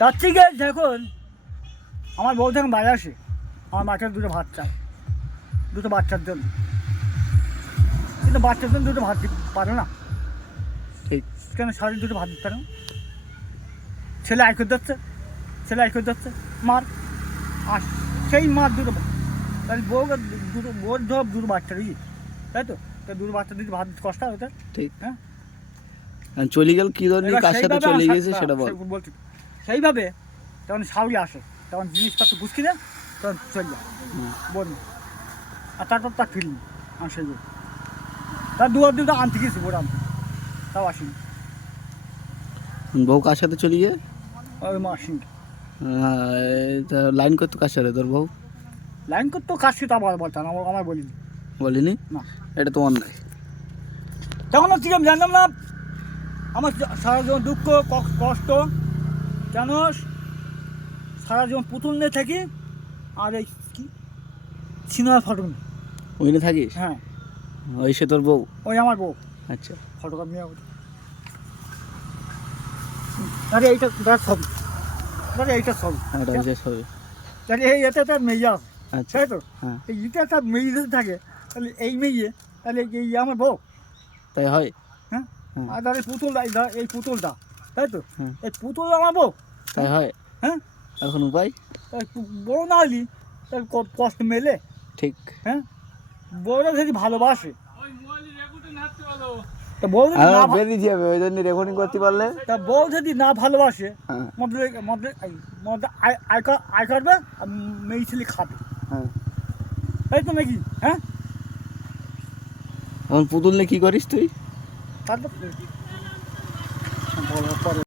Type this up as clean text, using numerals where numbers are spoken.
তার থেকে দেখুন আমার বউ যখন বাইরে আসে আমার মাছের দুটো ভাত চায়, দুটো বাচ্চার জন্য, কিন্তু বাচ্চার জন্য দুটো ভাত দিতে পারে না। ঠিক। কেন সারাদিন দুটো ভাত দিতে পারে না? ছেলে আয় করে যাচ্ছে, ছেলে আয় করে যাচ্ছে, মার আর সেই মার দুটো, তাহলে বউকে দুটো বউর ধর দুটো বাচ্চা দিই, তাই তো? তা দুটো বাচ্চা দিতে ভাত দিতে কষ্ট হবে, ঠিক। হ্যাঁ। আর চলে গেল কি ধরনের এবার কার সাথে সেইভাবে চলে আমার গেছে সেটা বল। বলছি সেইভাবে তখন সাউরি আসে, তখন জিনিসপত্র বুঝকি না, তখন চলে যায় বল, আর তারপর তার ফিরলি আমি সেইগুলো তার দুটো আনতে গেছি, বোর্ড আনতে, তাও আসিনি। বউ কার সাথে চলে গিয়ে ওই মা আসিনি। লাইন করতো কার সাথে তোর বউ? লাইন করতো কাশি, তা বলতাম আমার বলিনি। বলিনি? না, এটা তো অন্যায়। তখন হচ্ছে আমি জানতাম না আমার সারা জীবন দুঃখ কষ্ট, কেন সারা জীবন পুতুল নিয়ে থাকি আর এই কি সিনেমার ফটো নিয়ে। ওইখানে থাকিস? হ্যাঁ, ওই সে তোর বউ? ওই আমার বউ। আচ্ছা। ফটোগ্রাফ নিয়ে আরে এইটা তার ছবি, আরে এইটা ছবি, এটা যে ছবি। তাহলে এই এতে তার মেয়ে আছে, আচ্ছা। তাই তো? হ্যাঁ। এই ইটা তার মেয়ে যদি থাকে তাহলে এই মেয়ে, তাহলে এই আমার বউ, তাই হয়? হ্যাঁ। হ্যাঁ। আর তাহলে পুতুলটা, এই পুতুলটা, তাই তো? হ্যাঁ। এই পুতুল আমার বউ, তাই হয়? হ্যাঁ। এখন উপায়? বউ না হলি তার কষ্ট মেলে, ঠিক। হ্যাঁ। বউরা যদি ভালোবাসে, তা বউ যদি না বেরিয়ে যাবে, ওই জন্য রেকর্ডিং করতে পারলে। তা বউ যদি না ভালোবাসে, হ্যাঁ। মধ্যে আয় করবে আর মেয়ে ছেলে খাবে, হ্যাঁ। তাই তো নাকি? হ্যাঁ। এখন পুতুল নিয়ে কি করিস তুই? তারপর পরে